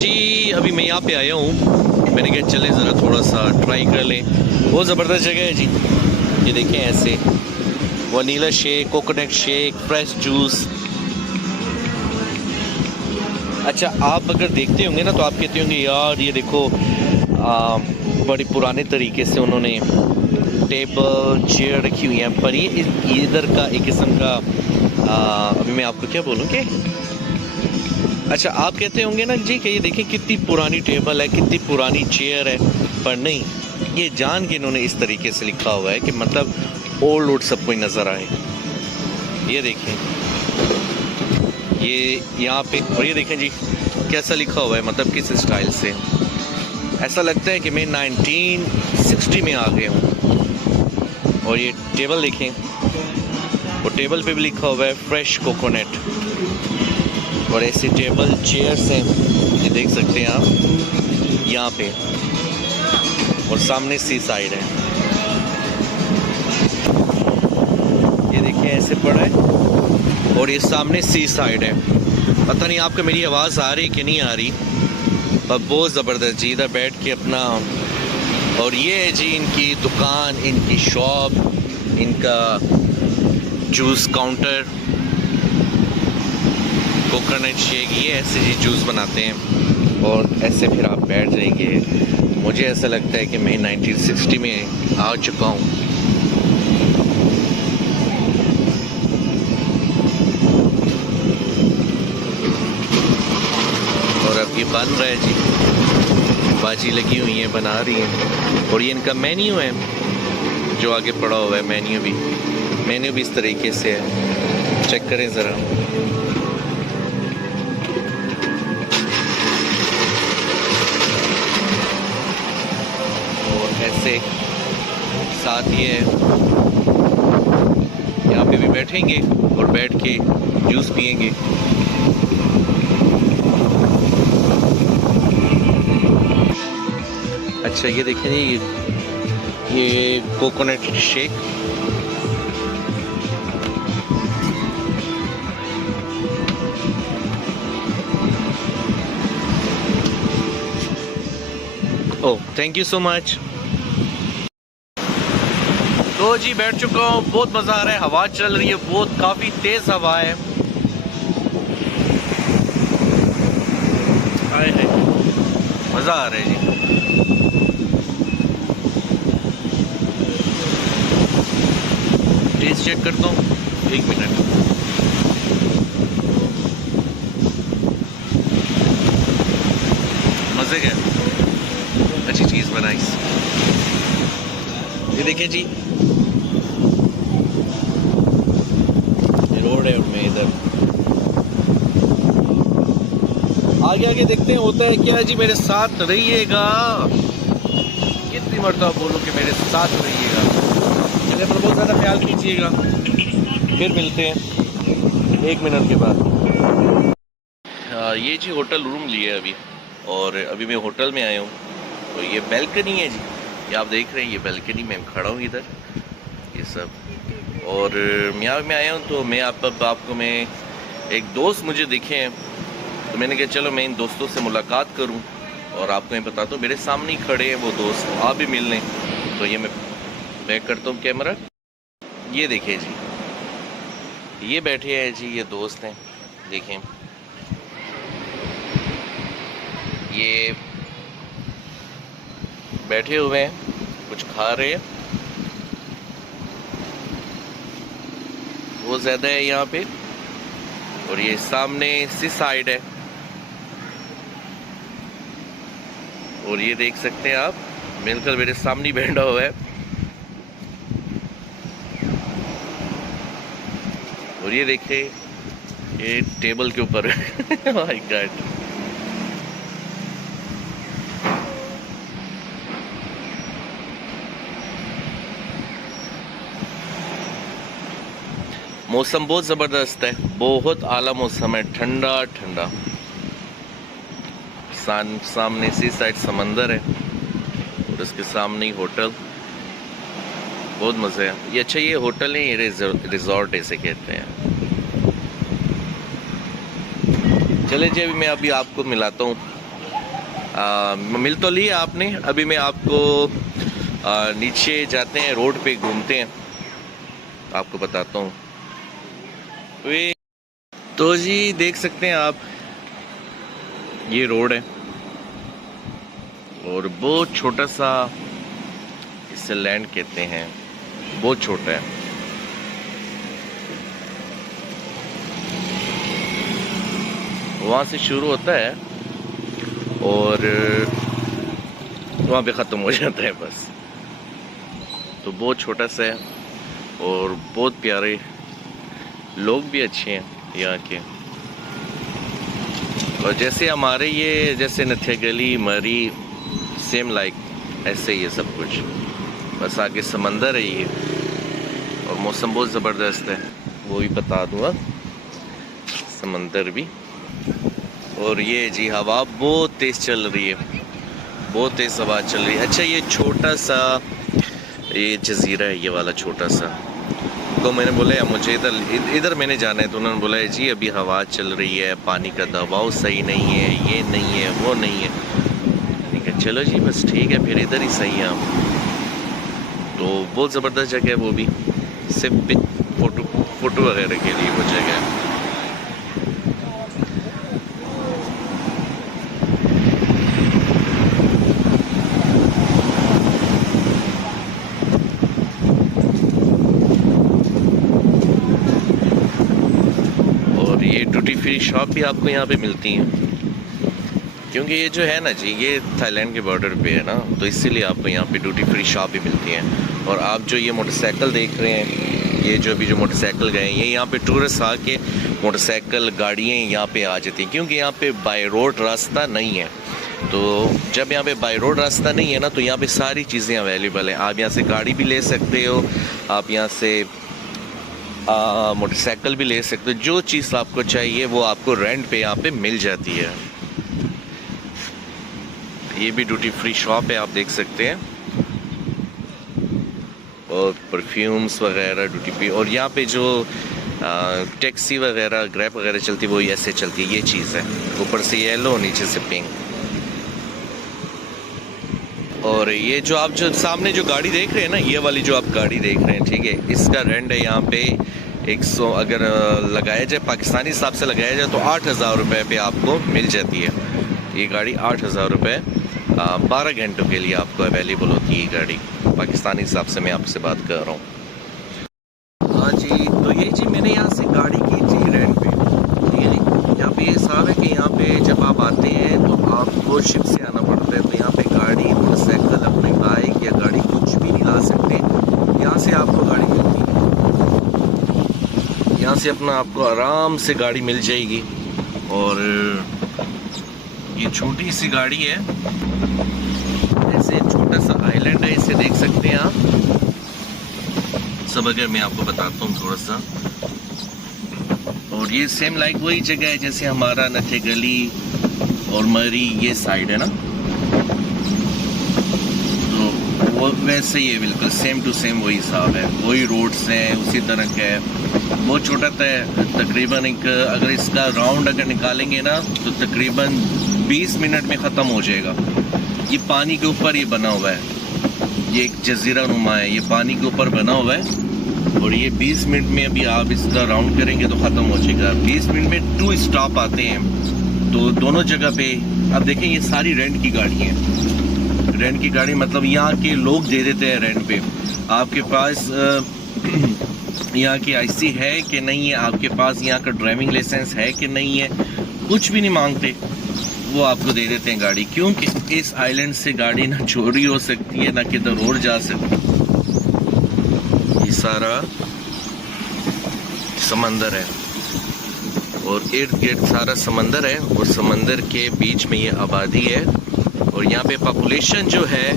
जी अभी मैं यहाँ पे आया हूँ। मैंने कहा चले ज़रा थोड़ा सा ट्राई कर लें। बहुत ज़बरदस्त जगह है जी। ये देखें ऐसे vanilla shake, coconut shake, fresh juice. अच्छा आप अगर देखते होंगे ना तो आप कहते होंगे यार ये देखो बड़ी पुराने तरीके से उन्होंने टेबल चेयर रखी हुई हैं, पर ये इधर का एक किस्म का अभी मैं आपको क्या बोलूँ कि अच्छा आप कहते होंगे ना जी कि ये देखें कितनी पुरानी टेबल है, कितनी पुरानी चेयर है, पर नहीं, ये जान के इन्होंने इस तरीके से लिखा हुआ है कि मतलब ओल्ड ओल्ड सब कोई नज़र आए। ये देखें ये यहाँ पे, और ये देखें जी कैसा लिखा हुआ है, मतलब किस स्टाइल से। ऐसा लगता है कि मैं 1960 में आ गया हूँ। और ये टेबल देखें, और टेबल पे भी लिखा हुआ है फ्रेश कोकोनट। और ऐसे टेबल चेयर्स हैं, ये देख सकते हैं आप यहाँ पे, और सामने सी साइड है। ये देखिए ऐसे पड़ा है, और ये सामने सी साइड है। पता नहीं आपको मेरी आवाज़ आ रही कि नहीं आ रही, पर बहुत ज़बरदस्त जी। इधर बैठ के अपना, और ये है जी इनकी दुकान, इनकी शॉप, इनका जूस काउंटर, कोकोनट शेक। ये ऐसे जी जूस बनाते हैं, और ऐसे फिर आप बैठ जाएंगे। मुझे ऐसा लगता है कि मैं 1960 में आ चुका हूँ। और अब ये बन रहा है जी, बाजी लगी हुई है, बना रही हैं। और ये इनका मेन्यू है जो आगे पड़ा हुआ है। मेन्यू भी इस तरीके से है, चेक करें ज़रा। ऐसे साथ ही है, यहाँ पे भी बैठेंगे और बैठ के जूस पियेंगे। अच्छा ये देखिए ये coconut shake. Oh thank you so much. तो जी बैठ चुका हूँ, बहुत मज़ा आ रहा है, हवा चल रही है, बहुत काफ़ी तेज़ हवा है। मज़ा आ रहा है जी। टेस्ट चेक करता हूँ, 1 मिनट। मज़े का, अच्छी चीज़ बनाई। ये देखिए जी रोड है, में इधर आगे आगे देखते हैं होता है क्या जी। मेरे साथ रहिएगा, कितनी मरतबा बोलो कि मेरे साथ रहिएगा। चलिए पर बहुत ज़्यादा ख्याल कीजिएगा, फिर मिलते हैं 1 मिनट के बाद। ये जी होटल रूम लिया है अभी, और अभी मैं होटल में आया हूँ। तो ये बैल्कनी है जी, ये आप देख रहे हैं, ये बैल्कनी में खड़ा हूँ इधर, ये सब। और यहाँ में आया हूँ तो मैं आपको मैं एक दोस्त मुझे दिखे हैं, तो मैंने कहा चलो मैं इन दोस्तों से मुलाकात करूँ और आपको मैं बताता हूँ। मेरे सामने ही खड़े हैं वो दोस्त, आप भी मिल लें। तो ये मैं बैक करता हूँ कैमरा। ये देखिए जी, ये बैठे हैं जी, ये दोस्त हैं, देखें ये बैठे हुए हैं, कुछ खा रहे हैं। वो ज़्यादा है यहाँ पे, और ये सामने सी साइड है, और ये देख सकते हैं आप मिलकर मेरे सामने बैठा हुआ है। और ये देखिए ये टेबल के ऊपर माय गॉड। मौसम बहुत ज़बरदस्त है, बहुत आला मौसम है, ठंडा ठंडा। सामने सी साइड समंदर है, और उसके सामने ही होटल। बहुत मज़े है ये। अच्छा ये होटल है, ये रिजॉर्ट ऐसे कहते हैं। चले जी अभी मैं आपको मिलाता हूँ मिल तो लिया आपने। अभी मैं आपको नीचे जाते हैं, रोड पे घूमते हैं, आपको बताता हूँ। तो जी देख सकते हैं आप, ये रोड है और बहुत छोटा सा इसे लैंड कहते हैं, बहुत छोटा है। वहाँ से शुरू होता है और वहाँ पे ख़त्म हो जाता है बस। तो बहुत छोटा सा है और बहुत प्यारे लोग भी अच्छे हैं यहाँ के। और जैसे हमारे ये जैसे नथिया गली, मरी, सेम लाइक ऐसे ही है सब कुछ। बस आगे समंदर है ये और मौसम बहुत ज़बरदस्त है, वो भी बता दूँगा, समंदर भी। और ये जी हवा बहुत तेज़ चल रही है, बहुत तेज़ हवा चल रही है। अच्छा ये छोटा सा ये जजीरा है, ये वाला छोटा सा। तो मैंने बोला यार मुझे इधर मैंने जाना है, तो उन्होंने बोला जी अभी हवा चल रही है, पानी का दबाव सही नहीं है, ये नहीं है, वो नहीं है। ठीक है चलो जी बस ठीक है, फिर इधर ही सही है हम। तो बहुत ज़बरदस्त जगह है वो भी, सिर्फ फ़ोटो वगैरह के लिए वो जगह है। ड्यूटी फ्री शॉप भी आपको यहाँ पे मिलती हैं, क्योंकि ये जो है ना जी ये थाईलैंड के बॉर्डर पे है ना, तो इसीलिए आपको यहाँ पे ड्यूटी फ्री शॉप भी मिलती हैं। और आप जो ये मोटरसाइकिल देख रहे हैं, ये जो अभी जो मोटरसाइकिल गए हैं, ये यहाँ पे टूरिस्ट आके मोटरसाइकिल गाड़ियाँ यहाँ पे आ जाती हैं, क्योंकि यहाँ पे बाय रोड रास्ता नहीं है। तो जब यहाँ पे बाय रोड रास्ता नहीं है ना, तो यहाँ पे सारी चीज़ें अवेलेबल हैं। आप यहाँ से गाड़ी भी ले सकते हो, आप यहाँ से मोटरसाइकिल भी ले सकते हो, जो चीज़ आपको चाहिए वो आपको रेंट पे यहाँ पे मिल जाती है। ये भी ड्यूटी फ्री शॉप है, आप देख सकते हैं। और परफ्यूम्स वगैरह ड्यूटी फ्री। और यहाँ पे जो टैक्सी वगैरह, ग्रैब वगैरह चलती है वो ऐसे चलती है, ये चीज़ है, ऊपर से येलो नीचे से पिंक। और ये जो आप जो सामने जो गाड़ी देख रहे हैं ना, ये वाली जो आप गाड़ी देख रहे हैं, ठीक है, इसका रेंट है यहाँ पे 100, अगर लगाया जाए पाकिस्तानी हिसाब से लगाया जाए तो 8,000 रुपये पे आपको मिल जाती है ये गाड़ी। 8,000 रुपये 12 घंटों के लिए आपको अवेलेबल होती है ये गाड़ी, पाकिस्तानी हिसाब से मैं आपसे बात कर रहा हूँ। हाँ जी, तो ये जी मैंने यहाँ से गाड़ी की थी रेंट पे, ठीक है जी। यहाँ पे ये हिसाब है कि यहाँ पे जब आप आते हैं तो आपको शिप से आना पड़ता है, तो यहाँ पे गाड़ी, मोटरसाइकिल, अपनी बाइक या गाड़ी कुछ भी नहीं ला सकते, यहाँ से आपको गाड़ी मिलती है। यहाँ से अपना आपको आराम से गाड़ी मिल जाएगी। और ये छोटी सी गाड़ी है, ऐसे छोटा सा आइलैंड है, इसे देख सकते हैं आप सब। अगर मैं आपको बताता हूँ थोड़ा सा, और ये सेम लाइक वही जगह है जैसे हमारा नथे गली और मरी ये साइड है ना, तो वो वैसे ही है, बिल्कुल सेम टू सेम वही हिसाब है, वही रोड्स हैं, उसी तरह का है। बहुत छोटा तकरीबन एक, अगर इसका राउंड अगर निकालेंगे ना तो तकरीबन 20 मिनट में ख़त्म हो जाएगा। ये पानी के ऊपर ये बना हुआ है, ये एक जजीरा नुमा है, ये पानी के ऊपर बना हुआ है। और ये 20 मिनट में अभी आप इसका राउंड करेंगे तो ख़त्म हो जाएगा। 20 मिनट में 2 स्टॉप आते हैं, तो दोनों जगह पे अब देखें ये सारी रेंट की गाड़ी है। रेंट की गाड़ी मतलब यहाँ के लोग दे देते हैं रेंट पे। आपके पास यहाँ की आईसी है कि नहीं है, आपके पास यहाँ का ड्राइविंग लाइसेंस है कि नहीं है, कुछ भी नहीं मांगते, वो आपको दे देते हैं गाड़ी। क्योंकि इस आइलैंड से गाड़ी ना चोरी हो सकती है ना किधर और जा सकती। ये सारा समंदर है और इर्द गिर्द सारा समंदर है, और समंदर के बीच में ये आबादी है। और यहाँ पे पॉपुलेशन जो है,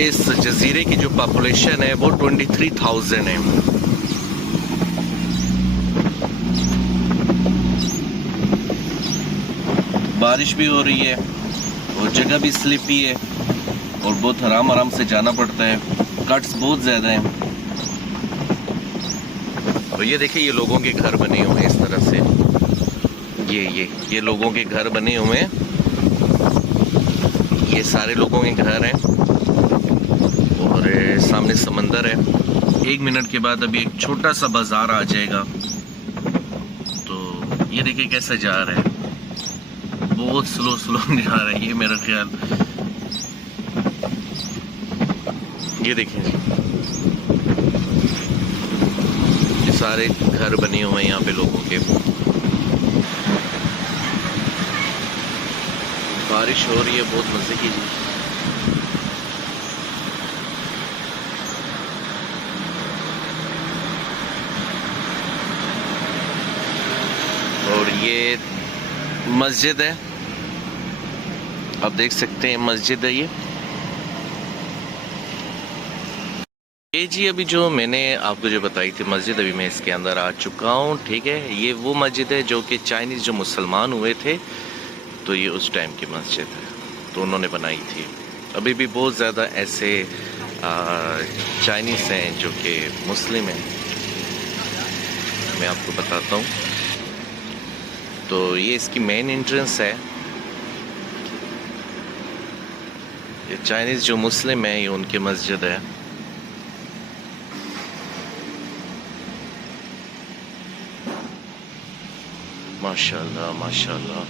इस जजीरे की जो पॉपुलेशन है वो 23,000 है। बारिश भी हो रही है और जगह भी स्लिपी है और बहुत आराम से जाना पड़ता है, कट्स बहुत ज़्यादा हैं। और ये देखिए ये लोगों के घर बने हुए हैं इस तरह से, ये लोगों के घर बने हुए हैं। ये सारे लोगों के घर हैं और सामने समंदर है। 1 मिनट के बाद अभी एक छोटा सा बाजार आ जाएगा। तो ये देखिए कैसा जा रहा है, बहुत स्लो जा रहा है ये मेरा ख्याल। ये देखिए ये सारे घर बने हुए हैं यहाँ पे लोगों के। बारिश हो रही है, बहुत मजे की जी। और ये मस्जिद है, आप देख सकते हैं मस्जिद है ये जी। अभी जो मैंने आपको जो बताई थी मस्जिद, अभी मैं इसके अंदर आ चुका हूँ। ठीक है, ये वो मस्जिद है जो कि चाइनीज़ जो मुसलमान हुए थे, तो ये उस टाइम की मस्जिद है, तो उन्होंने बनाई थी। अभी भी बहुत ज़्यादा ऐसे चाइनीज़ हैं जो कि मुस्लिम हैं, मैं आपको बताता हूँ। तो ये इसकी मेन एंट्रेंस है। ये चाइनीज़ जो मुस्लिम है, ये उनकी मस्जिद है। माशाल्लाह माशाल्लाह।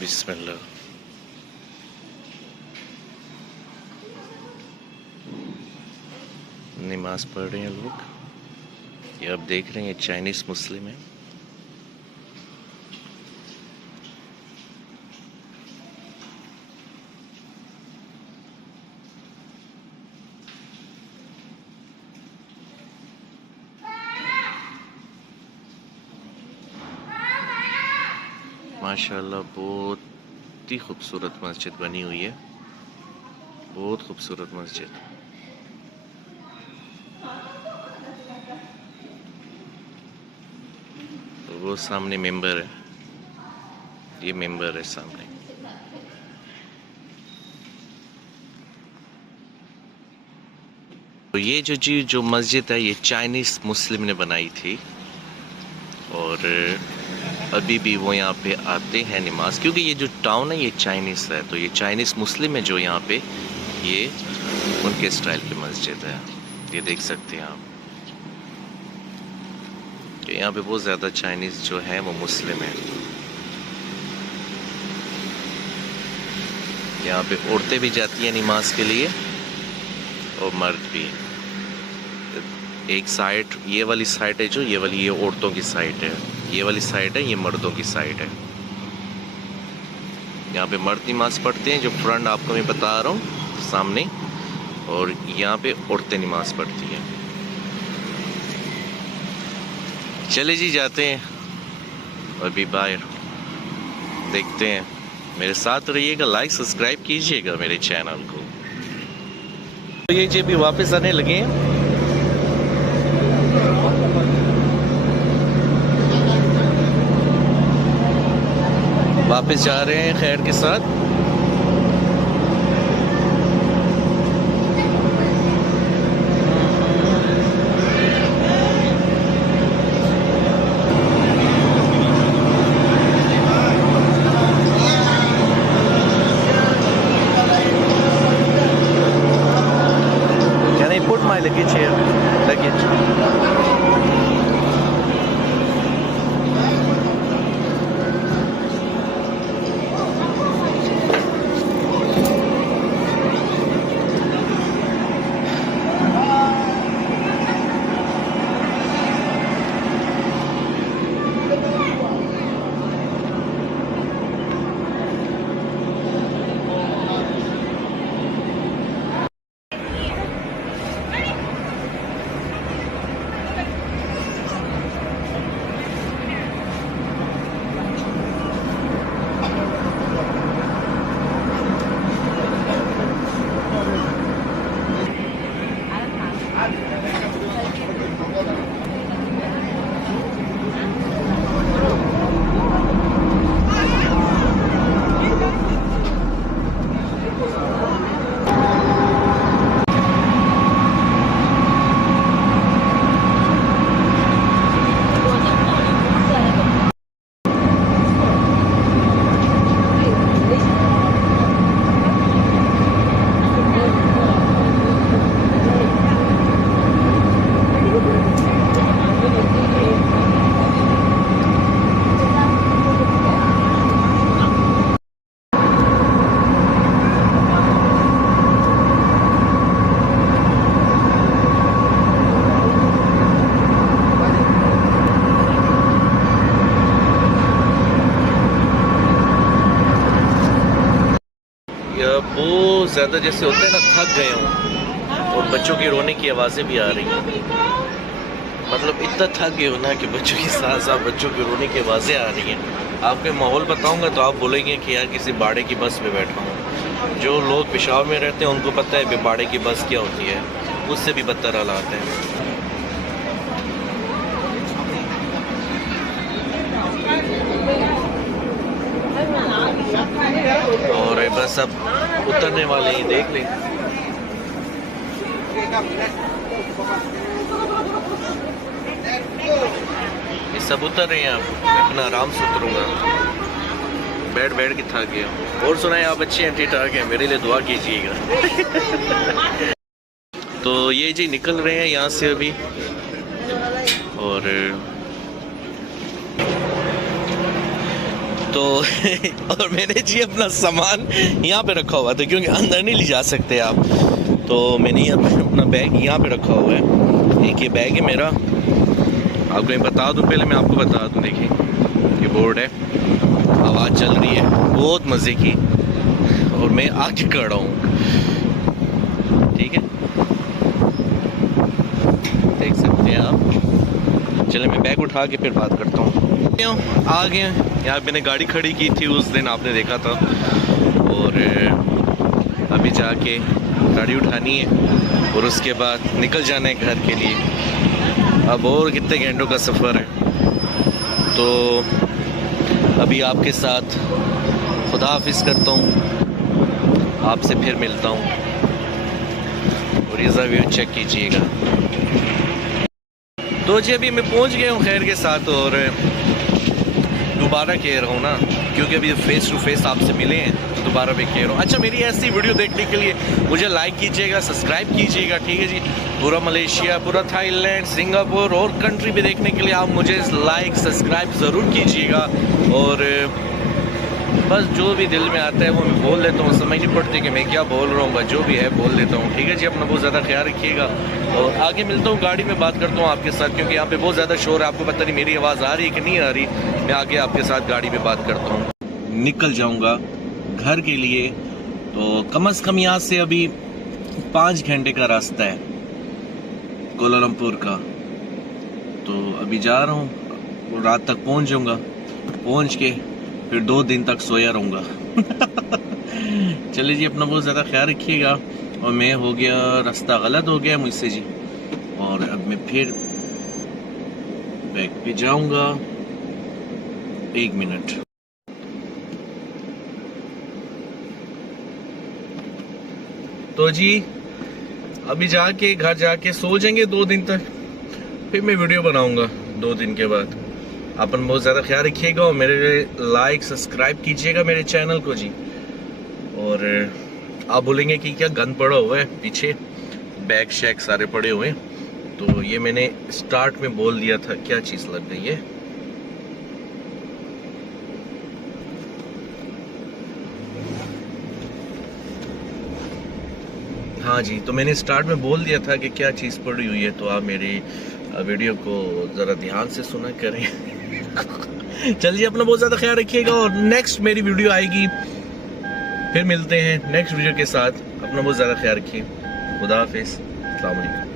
बिस्मिल्लाह। नमाज पढ़ रहे हैं लोग, ये आप देख रहे हैं चाइनीज़ मुस्लिम है। माशाल्लाह बहुत ही खूबसूरत मस्जिद बनी हुई है, बहुत खूबसूरत मस्जिद। वो सामने मेंबर है, ये मेंबर है सामने। तो ये जो मस्जिद है, ये चाइनीज़ मुस्लिम ने बनाई थी और अभी भी वो यहाँ पे आते हैं नमाज, क्योंकि ये जो टाउन है ये चाइनीज़ है। तो ये चाइनीज़ मुस्लिम है जो यहाँ पे, ये उनके स्टाइल की मस्जिद है। ये देख सकते हैं आप, यहाँ पे बहुत ज़्यादा चाइनीज़ जो है वो मुस्लिम है। यहाँ पे औरतें भी जाती हैं नमाज के लिए और मर्द भी। एक साइड ये वाली साइड है, जो ये वाली ये औरतों की साइड है, ये वाली साइड है ये मर्दों की साइड है। यहाँ पे मर्द नमाज पढ़ते हैं, जो फ्रंट आपको मैं बता रहा हूँ सामने, और यहाँ पे औरतें नमाज पढ़ती हैं। चले जी जाते हैं अभी बाहर, देखते हैं। मेरे साथ रहिएगा, लाइक सब्सक्राइब कीजिएगा मेरे चैनल को। तो ये जी अभी वापस आने लगे हैं। वापस जा रहे हैं खैर के साथ। My luggage here, luggage. या बहुत ज़्यादा जैसे होता है ना, थक गए हों, और बच्चों की रोने की आवाज़ें भी आ रही हैं। मतलब इतना थक गए हो ना कि बच्चों के साथ साथ बच्चों की रोने की आवाज़ें आ रही हैं। आपको माहौल बताऊंगा तो आप बोलेंगे कि यार किसी बाड़े की बस में बैठा हूँ। जो लोग पेशावर में रहते हैं उनको पता है कि बाड़े की बस क्या होती है, उससे भी बदतर हालात हैं। और बस अब उतरने वाले ही, देख लें। ये सब उतर रहे हैं, आप अपना आराम से उतरूंगा, बैठ के थक गया। और सुनाए आप अच्छे हैं, ठीक ठाक हैं, मेरे लिए दुआ कीजिएगा। तो ये जी निकल रहे हैं यहाँ से अभी, और तो और मैंने जी अपना सामान यहाँ पे रखा हुआ था क्योंकि अंदर नहीं ले जा सकते आप, तो मैंने अपना बैग यहाँ पे रखा हुआ है। एक ये बैग है मेरा, आपको मैं बता दूँ, पहले मैं आपको बता दूँ, देखिए ये बोर्ड है, आवाज़ चल रही है बहुत मज़े की, और मैं आगे खड़ा हूँ, ठीक है, देख सकते हैं आप। चले मैं बैग उठा के फिर बात करता हूँ। आ गए यहाँ, मैंने गाड़ी खड़ी की थी उस दिन, आपने देखा था, और अभी जाके गाड़ी उठानी है और उसके बाद निकल जाना है घर के लिए। अब और कितने घंटों का सफ़र है, तो अभी आपके साथ खुदा हाफिज़ करता हूँ, आपसे फिर मिलता हूँ, और ये व्यू चेक कीजिएगा। तो जी अभी मैं पहुँच गया हूँ खैर के साथ, और दोबारा कह रहा हूँ ना, क्योंकि अभी फेस टू फेस आपसे मिले हैं तो दोबारा मैं कह रहा हूँ। अच्छा, मेरी ऐसी वीडियो देखने के लिए मुझे लाइक कीजिएगा, सब्सक्राइब कीजिएगा, ठीक है जी। पूरा मलेशिया, पूरा थाईलैंड, सिंगापुर और कंट्री भी देखने के लिए आप मुझे लाइक सब्सक्राइब ज़रूर कीजिएगा। और बस जो भी दिल में आता है वो मैं बोल देता हूँ, समझ नहीं पड़ती कि मैं क्या बोल रहा हूँ, बस जो भी है बोल देता हूँ, ठीक है जी। अपना बहुत ज़्यादा ख्याल रखिएगा, और आगे मिलता हूँ, गाड़ी में बात करता हूँ आपके साथ, क्योंकि यहाँ पे बहुत ज़्यादा शोर है। आपको पता नहीं मेरी आवाज़ आ रही है कि नहीं आ रही। मैं आगे आपके साथ गाड़ी में बात करता हूँ, निकल जाऊँगा घर के लिए। तो कम से कम यहाँ से अभी 5 घंटे का रास्ता है कोलालमपुर का, तो अभी जा रहा हूँ, रात तक पहुँच जाऊँगा, पहुँच के फिर 2 दिन तक सोया रहूँगा। चलिए जी, अपना बहुत ज़्यादा ख्याल रखिएगा। और मैं हो गया, रास्ता गलत हो गया मुझसे जी, और अब मैं फिर बैग पे जाऊँगा। 1 मिनट। तो जी अभी जाके घर जाके सो जाएंगे 2 दिन तक, फिर मैं वीडियो बनाऊँगा 2 दिन के बाद। अपन बहुत ज़्यादा ख्याल रखिएगा, और मेरे लाइक सब्सक्राइब कीजिएगा मेरे चैनल को जी। और आप बोलेंगे कि क्या गंद पड़ा हुआ है पीछे, बैग शैग सारे पड़े हुए हैं, तो ये मैंने स्टार्ट में बोल दिया था, क्या चीज़ लग गई है। हाँ जी, तो मैंने स्टार्ट में बोल दिया था कि क्या चीज़ पड़ी हुई है, तो आप मेरी वीडियो को ज़रा ध्यान से सुना करें। चलिए, अपना बहुत ज़्यादा ख्याल रखिएगा, और नेक्स्ट मेरी वीडियो आएगी, फिर मिलते हैं नेक्स्ट वीडियो के साथ। अपना बहुत ज़्यादा ख्याल रखिए। खुदा हाफिज़, अस्सलाम वालेकुम।